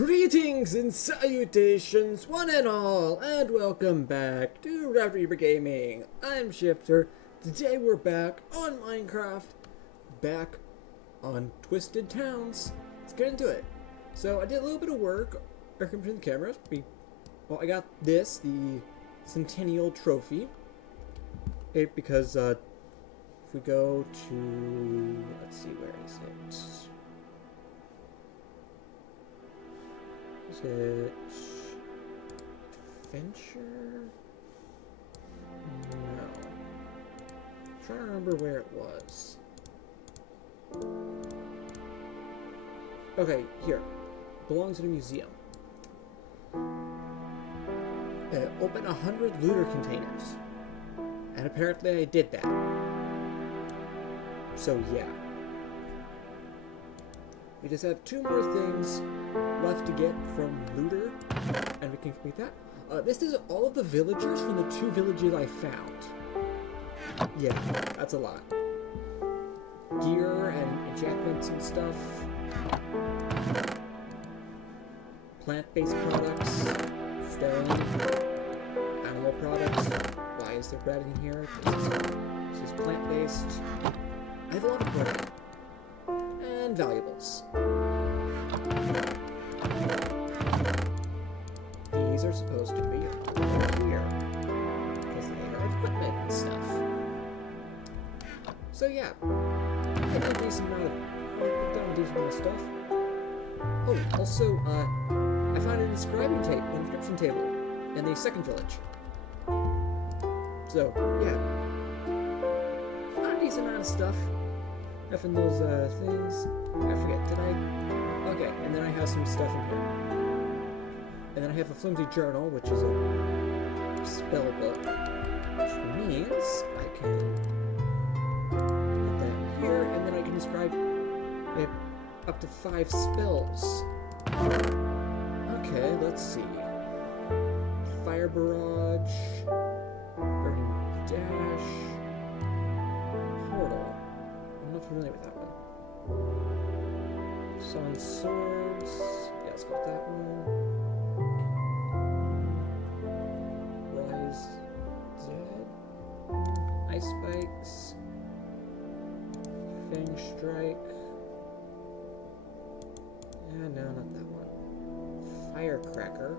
Greetings and salutations, one and all, and welcome back to Reverie Gaming. I'm Shifter. Today we're back on Minecraft, back on Twisted Towns. Let's get into it. So I did a little bit of work, from the cameras. Well, I got this, the Centennial Trophy. Because if we go to, let's see, where is it? Is it adventure? No. I'm trying to remember where it was. Okay, here. Belongs in a museum. Open 100 looter containers. And apparently I did that. So yeah. We just have 2 more things left to get from looter, and we can complete that. This is all of the villagers from the 2 villages I found. Yeah, that's a lot. Gear and enchantments and stuff. Plant-based products. Stone. Animal products. Why is there bread in here? This is plant-based. I have a lot of bread. And valuables. These are supposed to be over here, because they are equipment and stuff. So yeah, I've done a decent amount of stuff. Oh, also, I found an inscription table in the 2nd village. So yeah, found a decent amount of stuff. From those things. I forget, did I? Okay, and then I have some stuff in here. And then I have a flimsy journal, which is a spell book. Which means I can put that in here, and then I can inscribe up to 5 spells. Okay, let's see. Fire Barrage, Burning Dash, Portal. I'm not familiar with that one. Sun Swords. Yeah, let's go with that one. Rise Dead. Ice Spikes. Fang Strike. Yeah, no, not that one. Firecracker.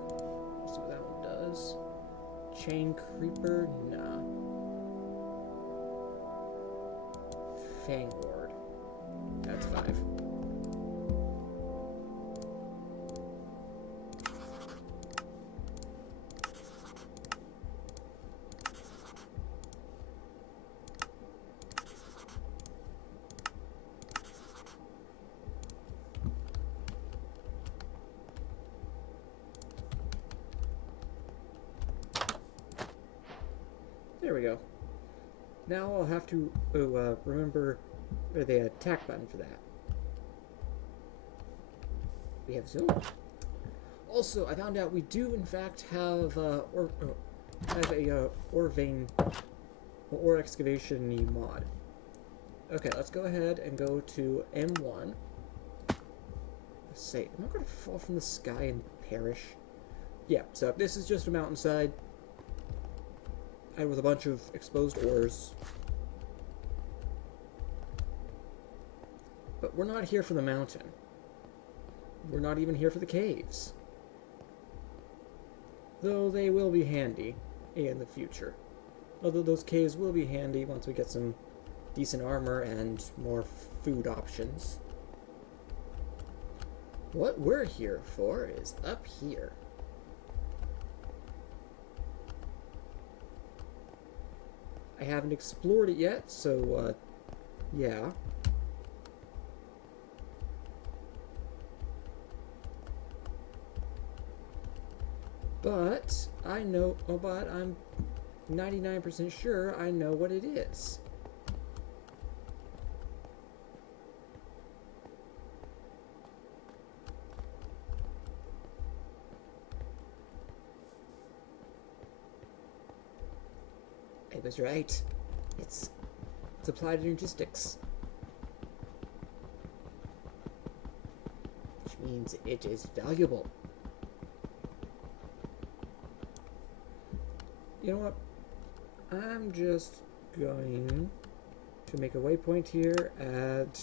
Let's see what that one does. Chain Creeper. Nah. Fang Ward. That's 5. There we go. Now I'll have to remember the attack button for that. We have zoom. Also, I found out we do in fact have a ore vein or excavation mod. Okay, let's go ahead and go to M1. Let's see, am I going to fall from the sky and perish? Yeah, so this is just a mountainside. And with a bunch of exposed ores. But we're not here for the mountain. We're not even here for the caves. Though they will be handy in the future. Although those caves will be handy once we get some decent armor and more food options. What we're here for is up here. I haven't explored it yet, so, yeah. But, but I'm 99% sure I know what it is. I was right. It's applied logistics. Which means it is valuable. You know what? I'm just going to make a waypoint here at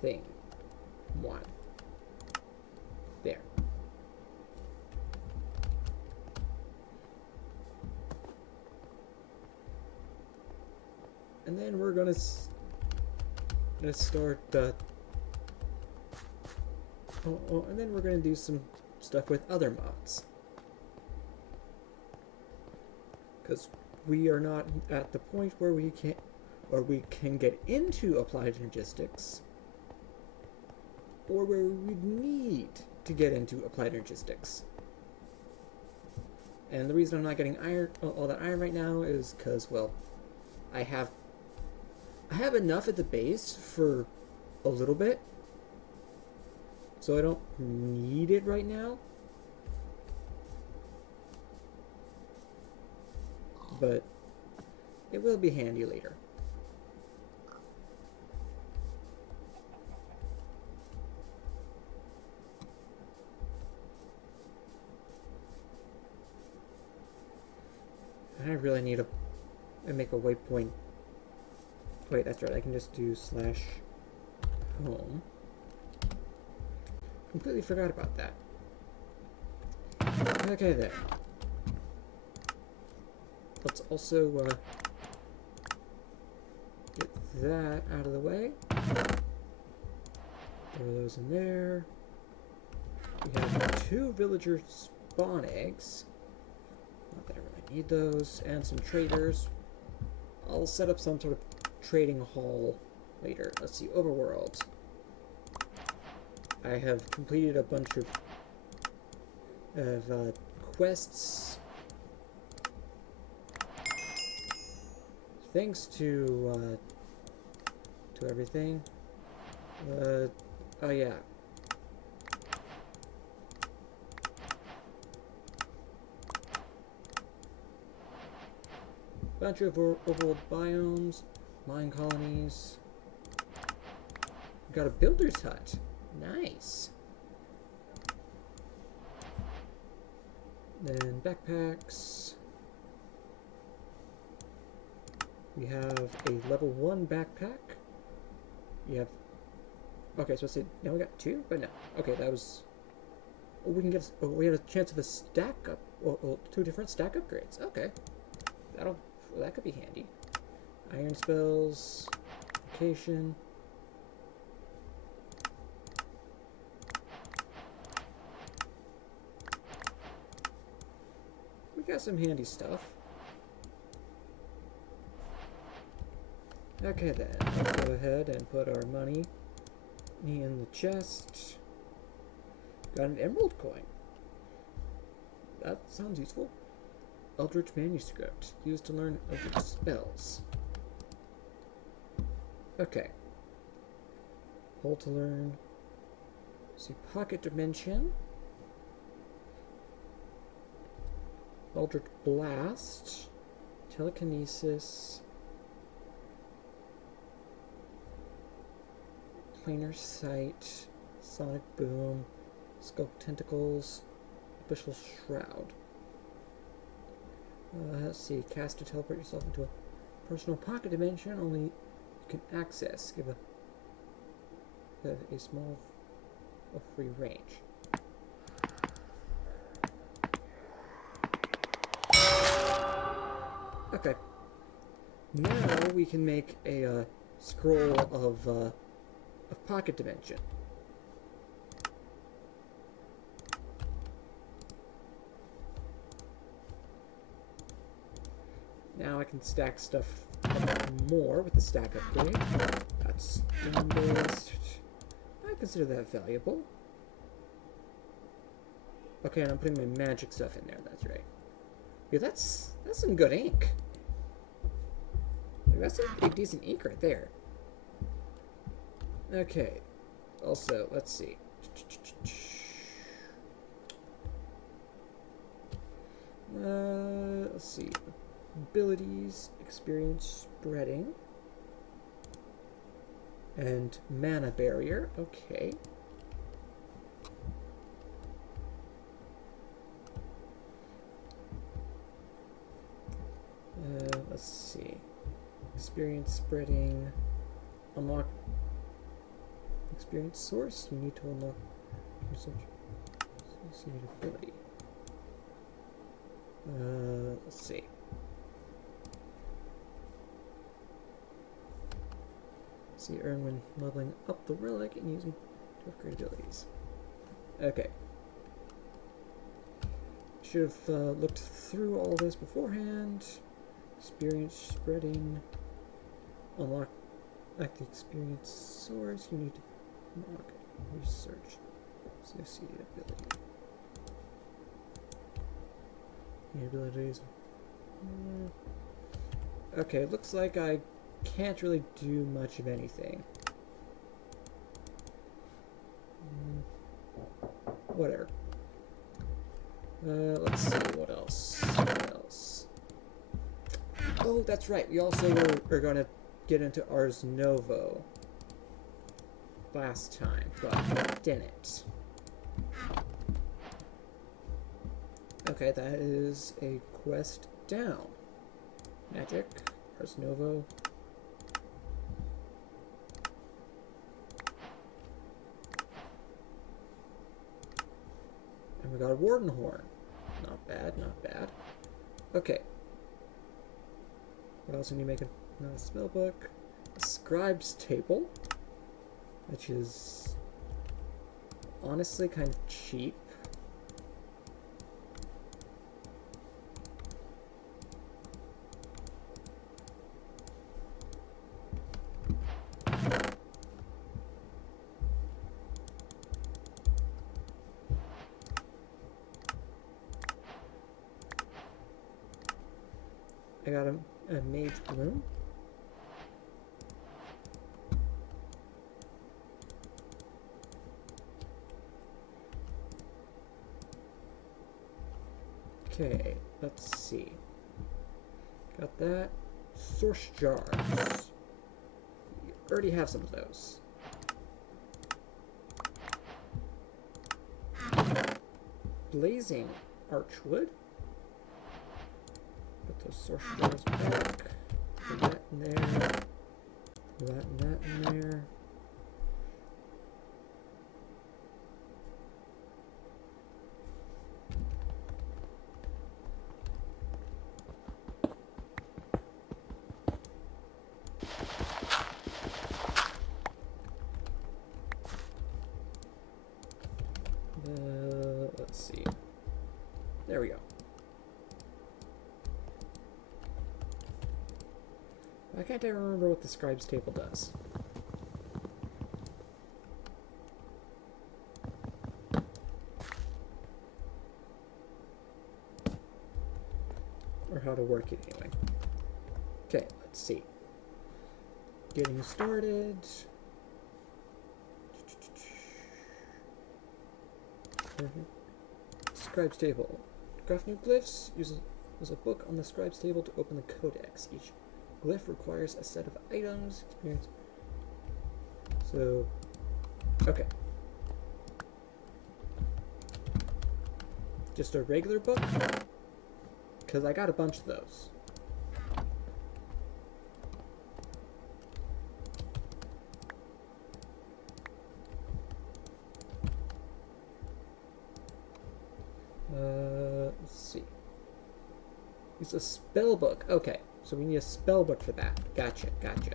thing 1. There. And then we're gonna start and then we're gonna do some stuff with other mods, because we are not at the point where we can get into applied logistics, or where we need to get into applied logistics. And the reason I'm not getting all that iron right now is because, well, I have enough at the base for a little bit, so I don't need it right now. But it will be handy later. And I really need to make a waypoint. Wait, that's right, I can just do /home. Completely forgot about that. Okay then. Let's also get that out of the way. Throw those in there. We have 2 villager spawn eggs. Not that I really need those. And some traders. I'll set up some sort of trading hall later. Let's see, overworld. I have completed a bunch of quests. Thanks to everything. Oh yeah. Bunch of overworld biomes, mine colonies. Got a builder's hut. Nice. Then backpacks. We have a level 1 backpack. We have... Okay, so let's see. Now we got 2? But no. Okay, that was... Oh, we can get... Oh, we had a chance of a stack up. 2 different stack upgrades. Okay. Well, that could be handy. Iron spells. Location. We got some handy stuff. Okay then, let's go ahead and put our money in the chest. Got an emerald coin. That sounds useful. Eldritch manuscript, used to learn eldritch spells. Okay. Hold to learn. See, pocket dimension. Eldritch blast. Telekinesis. Planar sight, sonic boom, sculpt tentacles, abyssal shroud. Let's see, cast to teleport yourself into a personal pocket dimension only you can access. Give a small free range. Okay. Now we can make a scroll of pocket dimension. Now I can stack stuff more with the stack upgrade. That's stone-based. I consider that valuable. Okay, and I'm putting my magic stuff in there, that's right. Yeah, that's some good ink. That's some pretty decent ink right there. Okay, also, let's see. Let's see. Abilities, experience spreading. And mana barrier, okay. Let's see. Experience spreading. Unlock experience source. You need to unlock associated ability. Let's see. See, earn when leveling up the relic and using to upgrade abilities. Okay. Should have looked through all this beforehand. Experience spreading. Unlock the experience source. You need to unlock research associated ability. The abilities. Okay, looks like I can't really do much of anything. Whatever. Let's see, what else? Oh, that's right. We also are going to get into Ars Novo last time, but didn't. Okay, that is a quest down. Magic, Ars Novo. And we got a Warden Horn. Not bad, not bad. Okay. What else can you make another spell book? A Scribe's Table, which is honestly kind of cheap. I got a Maid's Bloom. Okay, let's see. Got that. Source jars. You already have some of those. Blazing Archwood. Put those source jars back. Put that in there. Put that and that in there. Let's see. There we go. Why can't I remember what the Scribe's Table does? Or how to work it anyway. Okay, let's see. Getting started. Scribe's Table. Craft new glyphs. Use a book on the Scribe's Table to open the codex. Each glyph requires a set of items. Experience. So, okay. Just a regular book? Because I got a bunch of those. Let's see. It's a spell book. Okay, so we need a spell book for that. Gotcha, gotcha.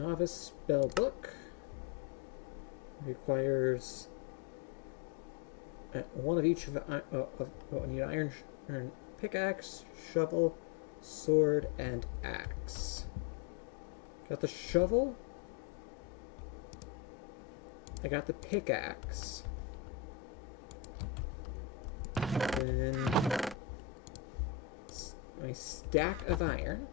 Novice spell book requires one of each of an iron pickaxe, shovel, sword, and axe. Got the shovel. I got the pickaxe. Then my stack of iron.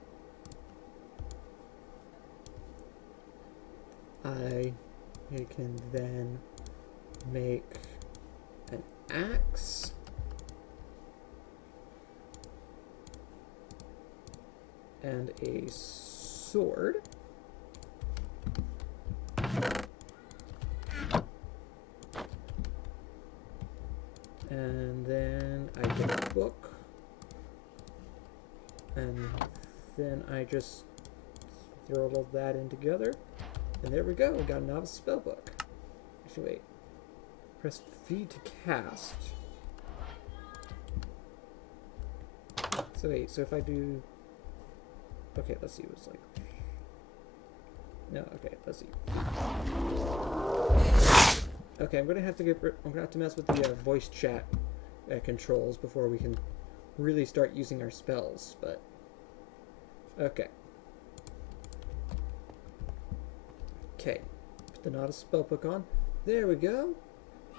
I can then make an axe. and a sword. And then I get a book. And then I just throw all that in together. And there we go. We got a novice spellbook. Actually, wait. Press V to cast. So wait, so if I do... Okay, let's see what it's like. No, okay, let's see. Okay, I'm gonna have to mess with the voice chat controls before we can really start using our spells, but... Okay. Okay, put the novice spellbook on. There we go.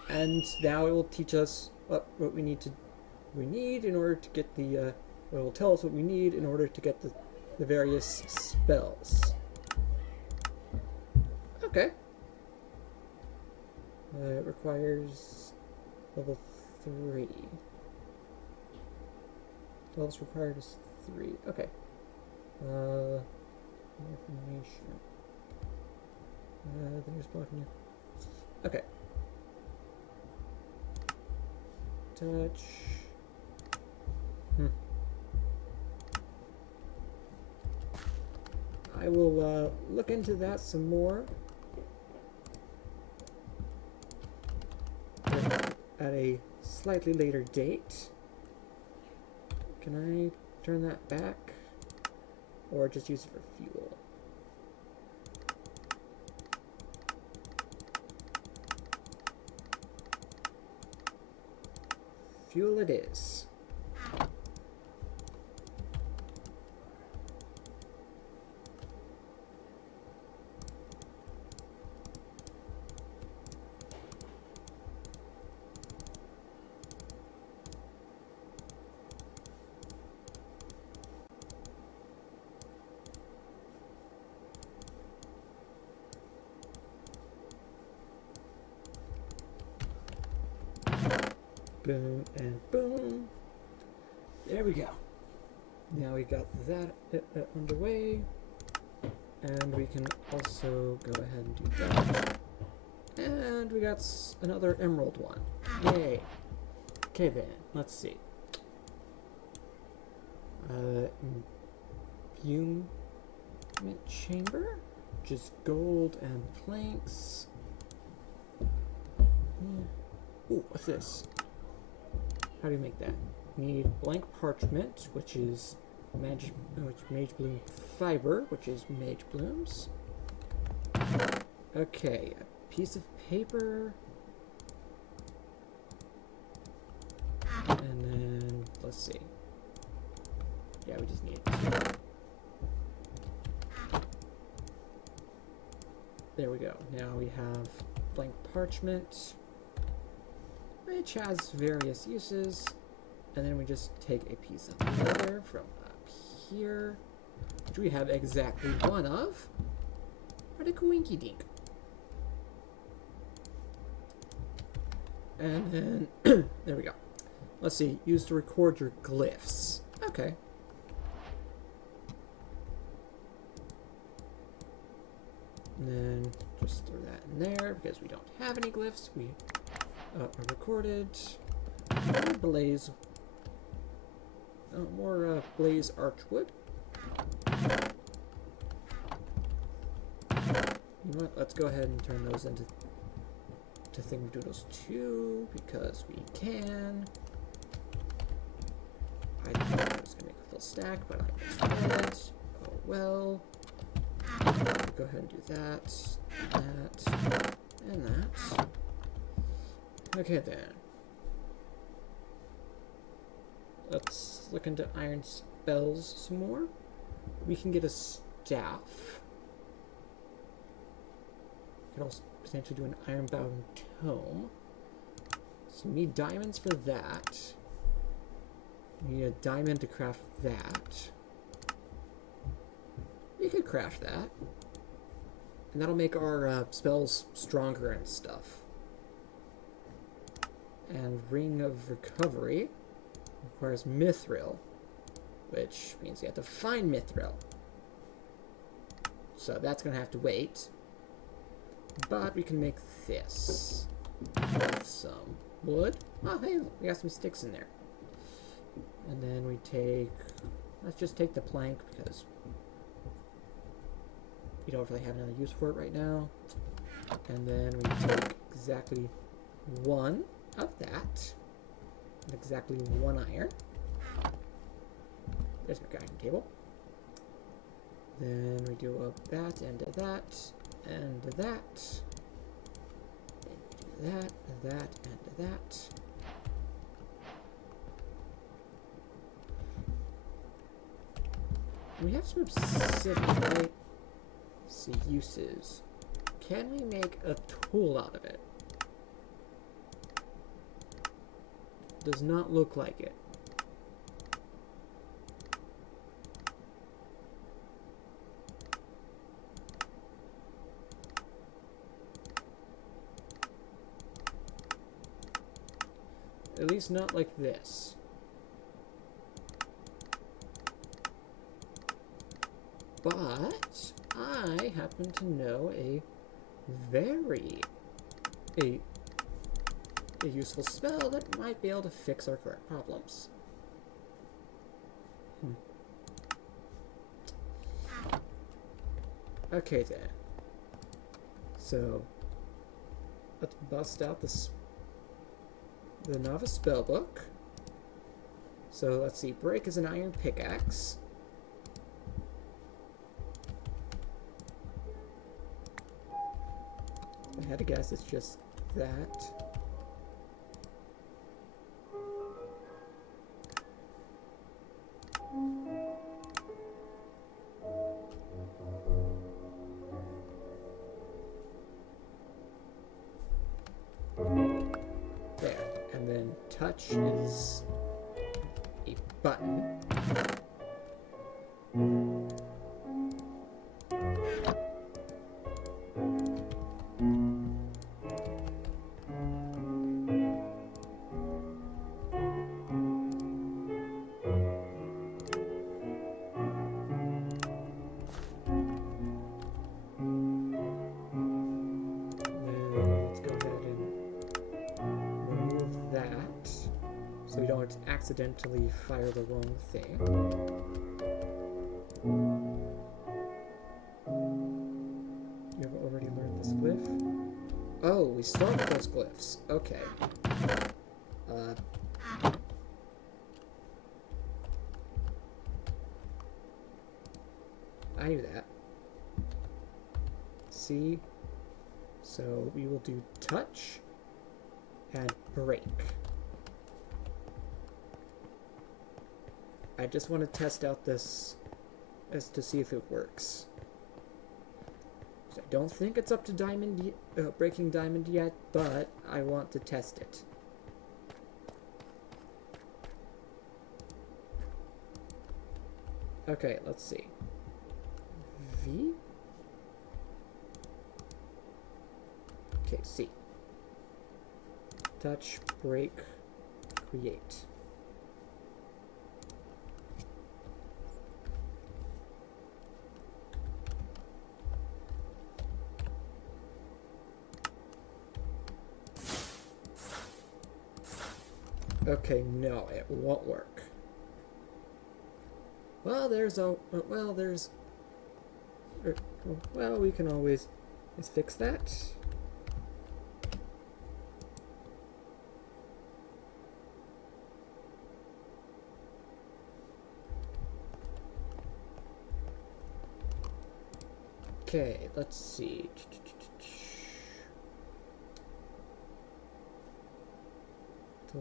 And now it will teach us what we need in order to get the it will tell us what we need in order to get the various spells. Okay. It requires level 3. Levels required is 3. Okay. Information. There's blocking. Okay. Touch. I will look into that some more at a slightly later date. Can I turn that back? Or just use it for fuel? Fuel it is. Boom and boom. There we go. Now we got that underway. And we can also go ahead and do that. And we got another emerald one. Yay. Okay then, let's see. Imbuement chamber, which is gold and planks. Ooh, what's this? How do you make that? We need blank parchment, which is mage bloom fiber, which is mage blooms. Okay, a piece of paper. And then, let's see. Yeah, we just need two. There we go. Now we have blank parchment, which has various uses, and then we just take a piece of leather from up here, which we have exactly one of. What a coinky dink. And then, there we go. Let's see, use to record your glyphs. Okay. And then just throw that in there because we don't have any glyphs. We are recorded. Blaze. More blaze archwood. You know what? Let's go ahead and turn those into thingadoodles too, because we can. I thought I was gonna make a full stack, but I misread. Oh well. Go ahead and do that, and that. Okay then. Let's look into iron spells some more. We can get a staff. We could also potentially do an ironbound tome. So we need diamonds for that. We need a diamond to craft that. We could craft that. And that'll make our spells stronger and stuff. And Ring of Recovery requires Mithril, which means we have to find mithril. So that's going to have to wait. But we can make this with some wood. Oh, hey, we got some sticks in there. And then we take... Let's just take the plank because we don't really have another use for it right now. And then we take exactly one of that. And exactly one iron. There's my crafting table. Then we do up that and that and that. Then we do that, and that. We have some obsidian, right? See, uses. Can we make a tool out of it? Does not look like it. At least not like this. But I happen to know a useful spell that might be able to fix our current problems. Okay then. So let's bust out the novice spellbook. So let's see, break is an iron pickaxe. I had to guess it's just that. There. And then touch is a button. So we don't accidentally fire the wrong thing. You have already learned this glyph? Oh, we start with those glyphs. Okay. I knew that. See? So we will do touch and break. I just want to test out this as to see if it works. So I don't think it's up to diamond breaking diamond yet, but I want to test it. Okay, let's see. V? Okay, C. Touch, break, create. Okay, no, it won't work. Well, well, we can always just fix that. Okay, let's see.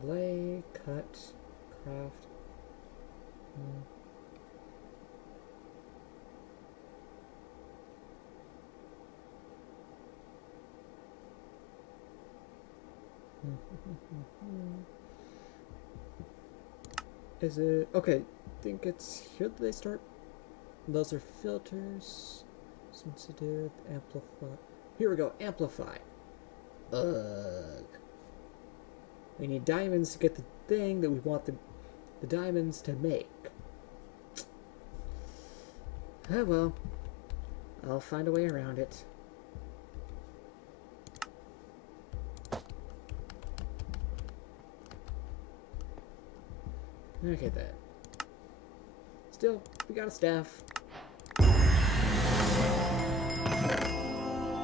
Delay, cut, craft. Is it okay? I think it's here that they start. Those are filters, sensitive, amplify. Here we go, amplify. Ugh. We need diamonds to get the thing that we want the diamonds to make. Oh well, I'll find a way around it. Okay then. Still, we got a staff.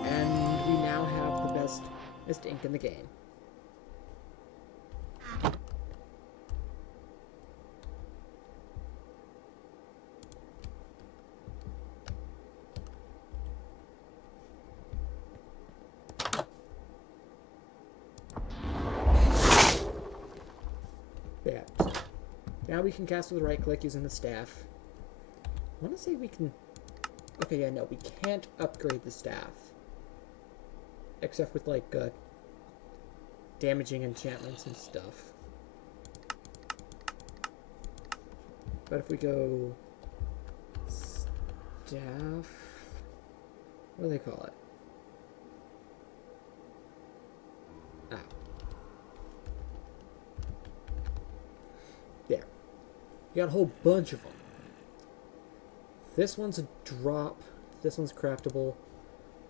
And we now have the best ink in the game. Yeah. Now we can cast with right click using the staff. I want to say we can... Okay, yeah, no, we can't upgrade the staff. Except with, like, damaging enchantments and stuff. But if we go... Staff... What do they call it? Ah. There. You got a whole bunch of them. This one's a drop. This one's craftable.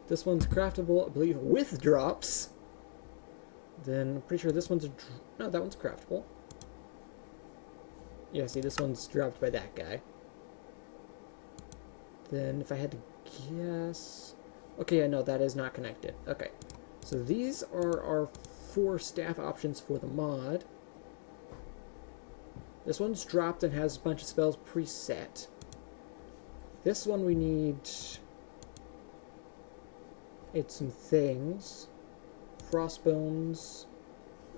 This one's craftable, I believe, with drops. Then I'm pretty sure this one's a... No, that one's craftable. Yeah, see, this one's dropped by that guy. Then if I had to guess... Okay, yeah, no, that is not connected. Okay. So these are our 4 staff options for the mod. This one's dropped and has a bunch of spells preset. This one we need... It's some things. Frostbones,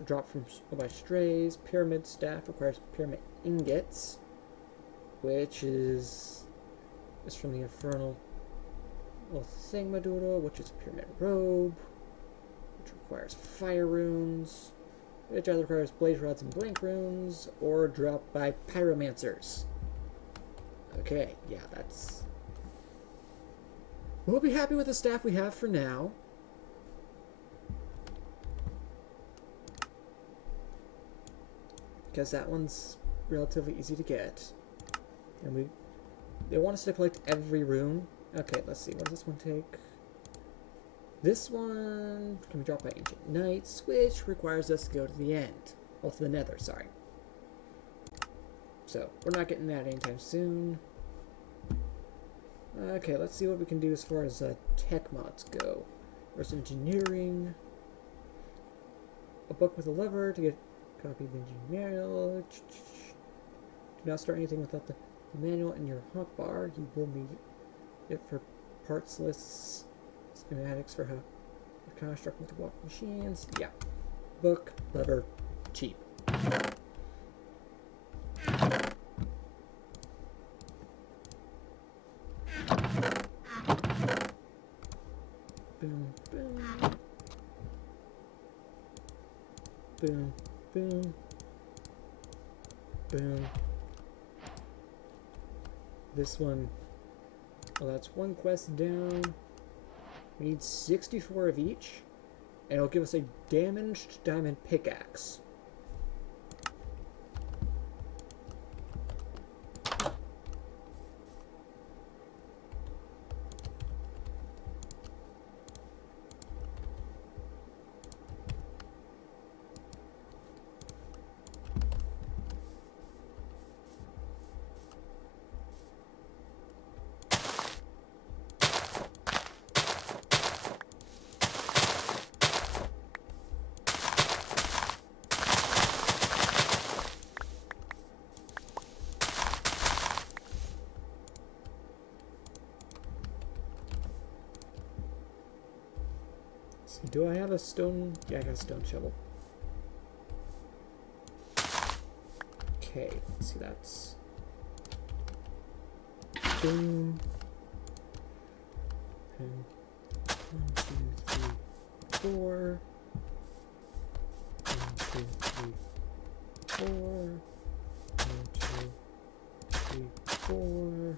drop from by strays. Pyramid staff requires pyramid ingots, which is from the infernal little thingamadoodle, which is a pyramid robe, which requires fire runes, which either requires blaze rods and blink runes, or drop by pyromancers. Okay, yeah, that's... We'll be happy with the staff we have for now. Because that one's relatively easy to get. And they want us to collect every rune. Okay, let's see. What does this one take? This one can be dropped by Ancient Knights, which requires us to go to the end. Well, to the Nether, sorry. So, we're not getting that anytime soon. Okay, let's see what we can do as far as tech mods go. There's engineering. A book with a lever to get a copy of the engineering manual. Do not start anything without the manual in your hotbar. You will need it for parts lists, schematics for how to construct with walk machines. Yeah. Book, lever, cheap. Boom, boom. Boom, boom. Boom. This one, well, that's one quest down. We need 64 of each, and it'll give us a damaged diamond pickaxe. Do I have a stone? Yeah, I got a stone shovel. Okay, let's see, that's... Boom. And 1, 2, 3, 4. 1, 2, 3, 4. 1, 2, 3, 4. 1,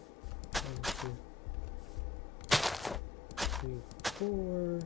2, 3, 4.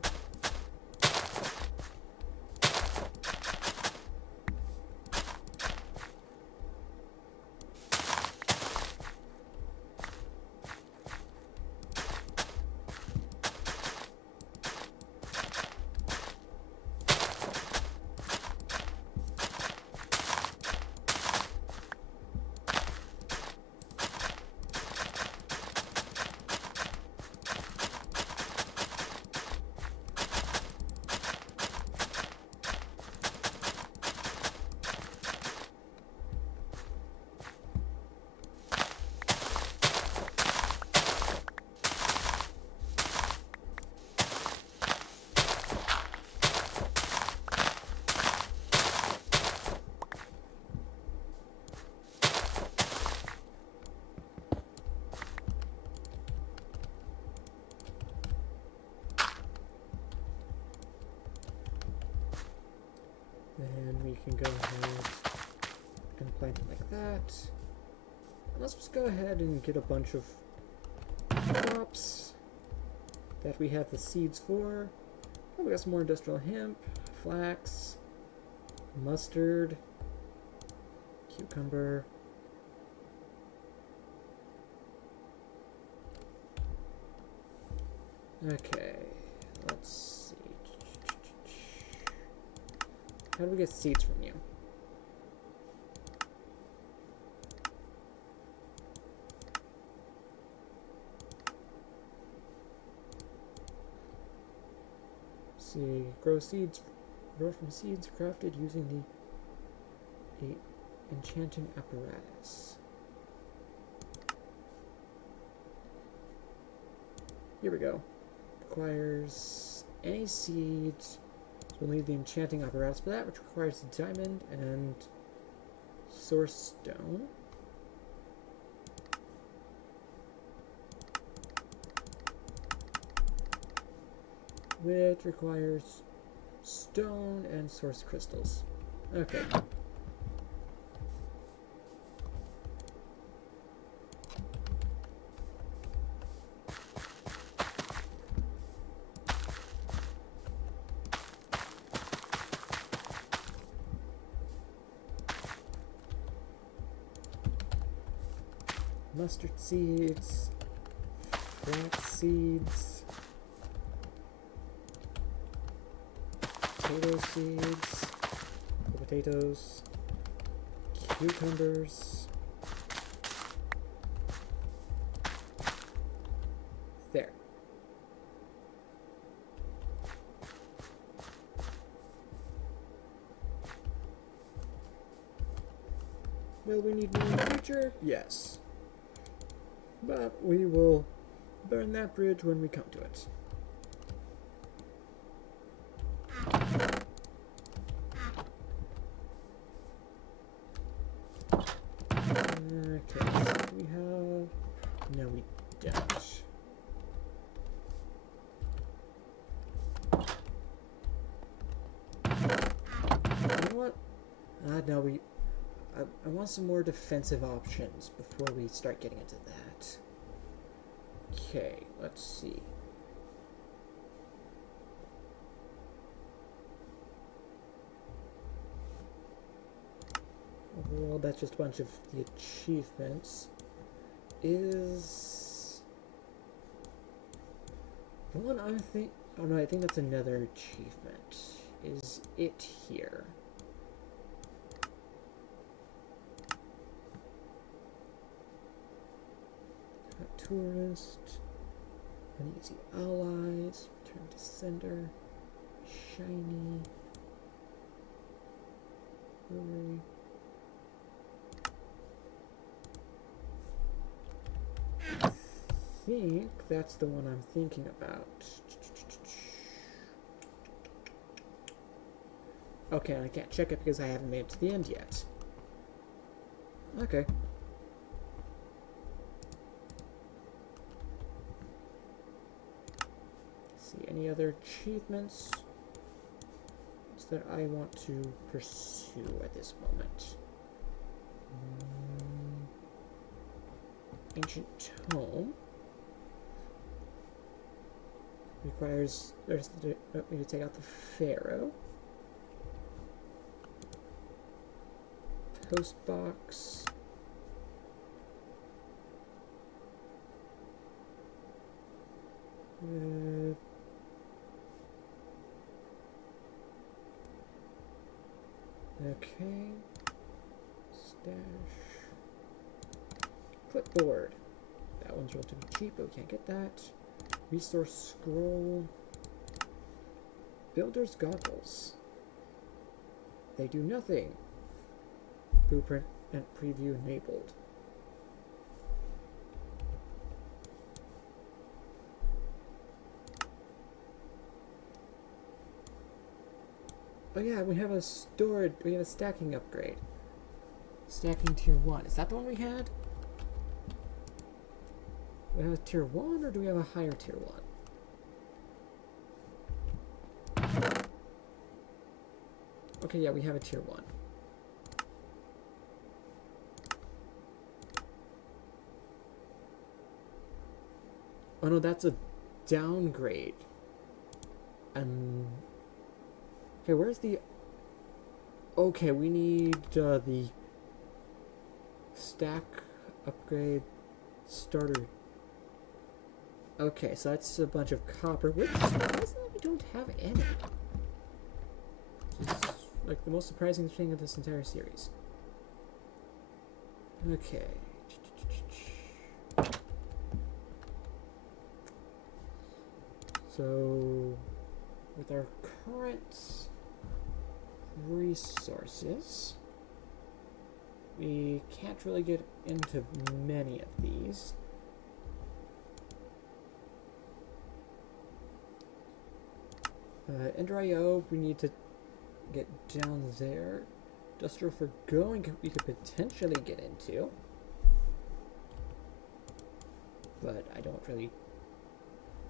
go ahead and plant it like that. And let's just go ahead and get a bunch of crops that we have the seeds for. Oh, we got some more industrial hemp, flax, mustard, cucumber. Okay, let's see. How do we get seeds from you? See, grow from seeds crafted using the enchanting apparatus. Here we go. Requires any seeds. So we'll need the enchanting apparatus for that, which requires a diamond and source stone. Which requires stone and source crystals. Okay. Mustard seeds, flax seeds, potato seeds, potatoes, cucumbers. There. Will we need more in the future? Yes. But we will burn that bridge when we come to it. Okay, so we have... No, we don't. You know what? No, I want some more defensive options before we start getting into that. Okay, let's see. Overall, that's just a bunch of the achievements. Is the one I'm think? Oh no, I think that's another achievement. Is it here? Tourist, uneasy allies, return to sender, shiny, brewery. I think that's the one I'm thinking about. Okay, I can't check it because I haven't made it to the end yet. Okay. Any other achievements that I want to pursue at this moment? Ancient tome requires me to take out the pharaoh. Post box. Okay. Stash. Clipboard. That one's relatively cheap, but we can't get that. Resource scroll. Builder's goggles. They do nothing. Blueprint and preview enabled. Oh yeah, we have a stacking upgrade. Stacking tier 1. Is that the one we had? Do we have a tier 1 or do we have a higher tier 1? Okay, yeah, we have a tier 1. Oh no, that's a downgrade. And okay, where's the? Okay, we need the stack upgrade starter. Okay, so that's a bunch of copper, which we don't have any. It's like the most surprising thing of this entire series. Okay. So, with our current resources, we can't really get into many of these. Ender IO, we need to get down there. Industrial for going, we could potentially get into, but I don't really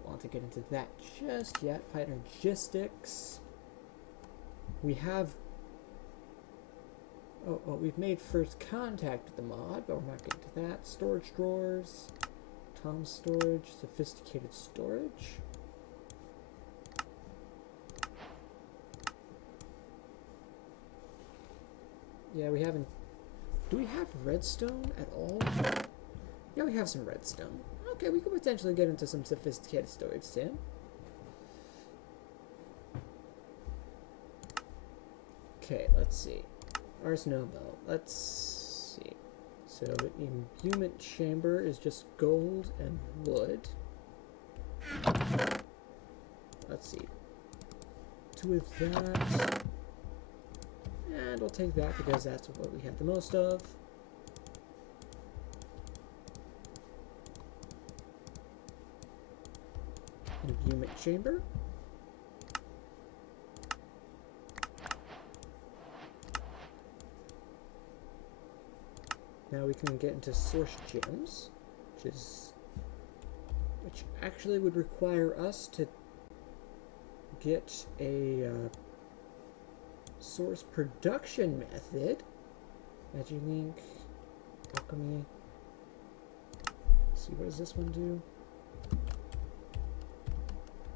want to get into that just yet. Logistics. We have. Oh, we've made first contact with the mod, but we're not getting to that. Storage drawers, Tom storage, sophisticated storage. Yeah, we haven't. Do we have redstone at all? Yeah, we have some redstone. Okay, we could potentially get into some sophisticated storage soon. Okay, let's see. Arsenovo. Let's see. So, imbuement chamber is just gold and wood. Let's see. 2 of that. And we'll take that because that's what we have the most of. Imbuement chamber. Now we can get into source gems, which actually would require us to get a source production method. Magilink, alchemy. Let's see, what does this one do?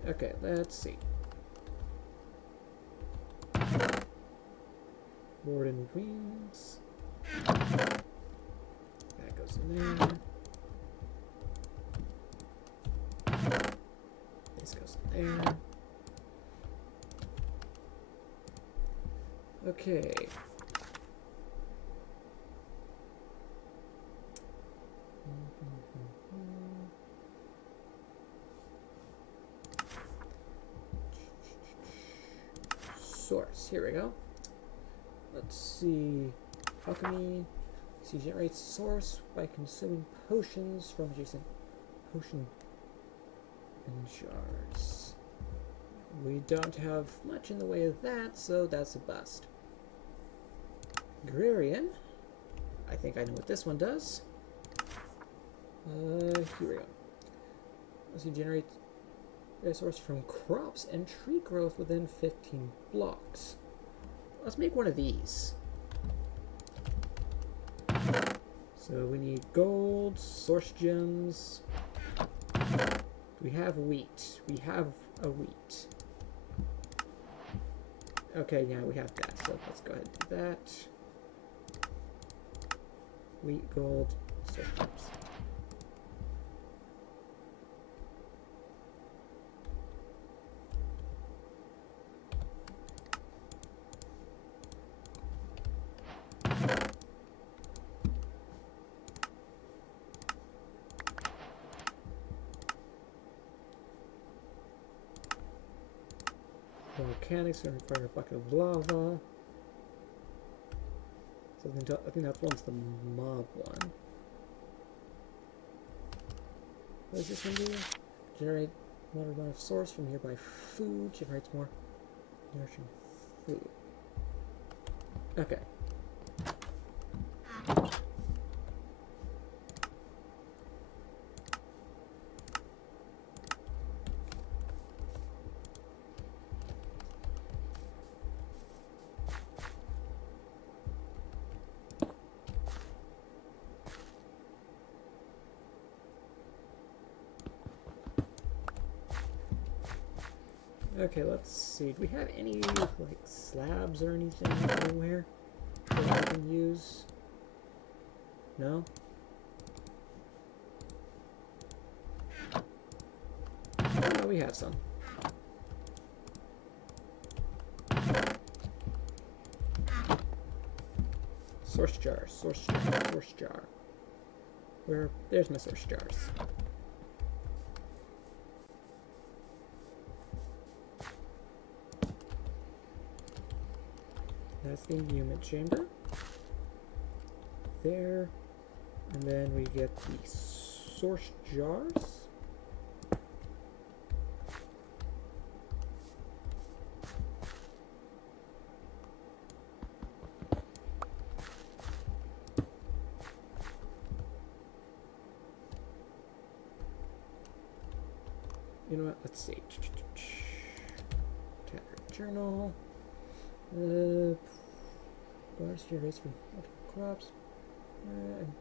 Okay, let's see. Warden wings. That goes in there. This goes in there. Okay. Source. Here we go. Let's see. Alchemy. So you generate source by consuming potions from adjacent potion and jars. We don't have much in the way of that, so that's a bust. Agrarian. I think I know what this one does. Here we go. Let's see, generate a source from crops and tree growth within 15 blocks. Let's make one of these. So we need gold, source gems. We have wheat. We have a wheat. Okay, yeah, we have that. So let's go ahead and do that. Wheat, gold, source gems. Volcanics going to require a bucket of lava. So I think that one's the mob one. What does this one do? Generate more amount of source from nearby food. Generates more nourishing food. Okay. Okay, let's see. Do we have any, like, slabs or anything anywhere that we can use? No? Oh, we have some. Source jar, source jar, source jar. There's my source jars. That's the imbuement chamber. There. And then we get the source jars. You know what? Let's see. Tattered journal. Bars here race from multiple crops. And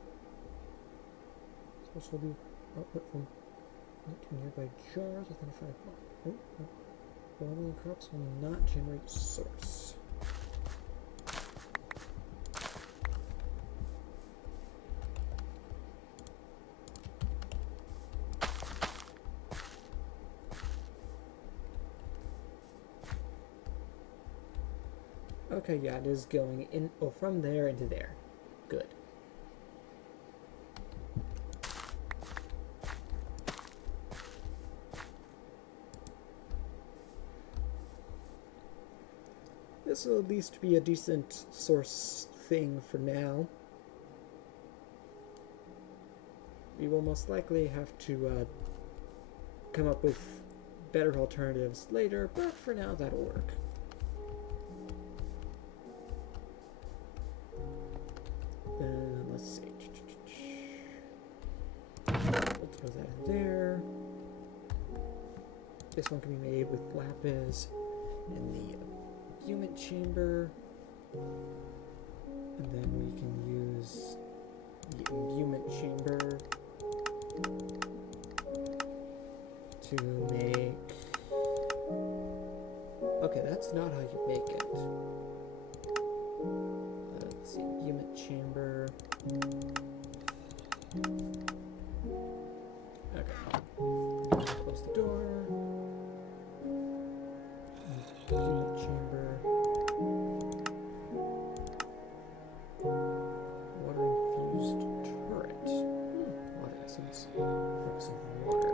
this will be output from 19 nearby jars. Identify. Watering crops will not generate source. Okay, yeah, it is going in, from there into there. Good. This will at least be a decent source thing for now. We will most likely have to come up with better alternatives later, but for now that'll work. Let's see. We'll throw that in there. This one can be made with lapis in the imbuement chamber. And then we can use the imbuement chamber to make... Okay, that's not how you make it. Let's see, imbuement chamber. Okay. Close the door. Imbument chamber. Water infused turret. Water essence. Focus on water.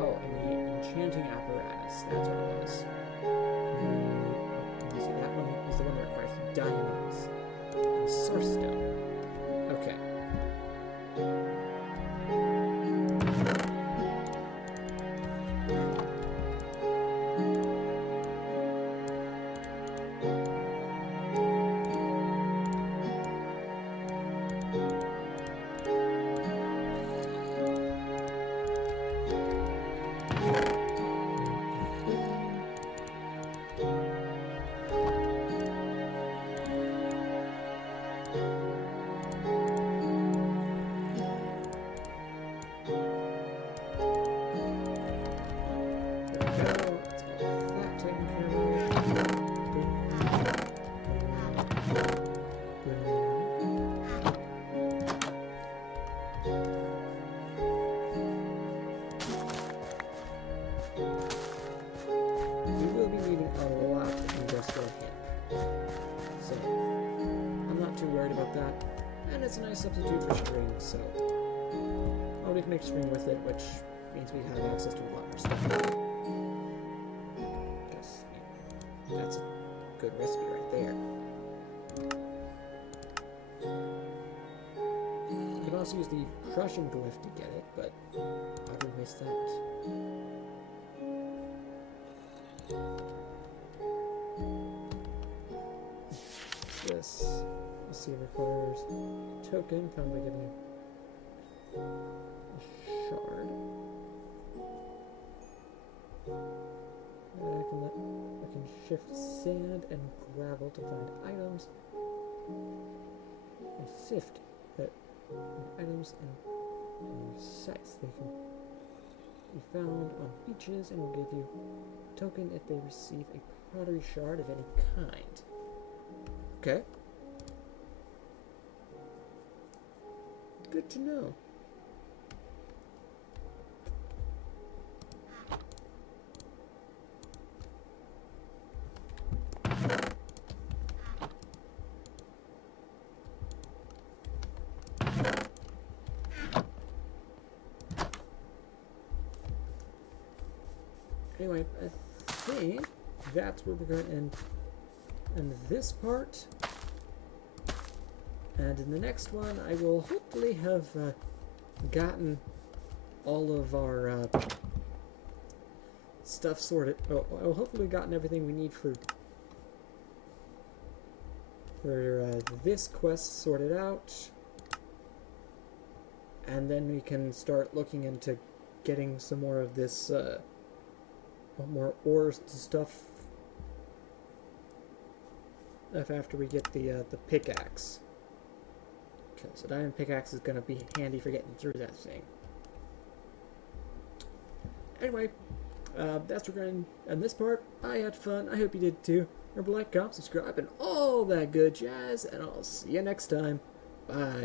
Oh, and the enchanting apparatus. That's what it was. Let me see, that one is the one that requires diamonds and source stone. Okay. It's a nice substitute for string, so we can make string with it, which means we have access to a lot more stuff. Because that's a good recipe right there. You can also use the crushing glyph to get it, but why do we waste that? this. Let's see, it requires token found by getting a shard. I can shift sand and gravel to find items. And sift items and sites. They can be found on beaches and will give you a token if they receive a pottery shard of any kind. Okay. Good to know. Anyway, I think that's where we're going to end this part. And in the next one, I will hopefully have gotten all of our stuff sorted. Oh, I'll hopefully gotten everything we need for this quest sorted out. And then we can start looking into getting some more of this, more ores and stuff after we get the pickaxe. Okay, so diamond pickaxe is going to be handy for getting through that thing. Anyway, that's where we're going to end this part. I had fun. I hope you did too. Remember, like, comment, subscribe, and all that good jazz. And I'll see you next time. Bye.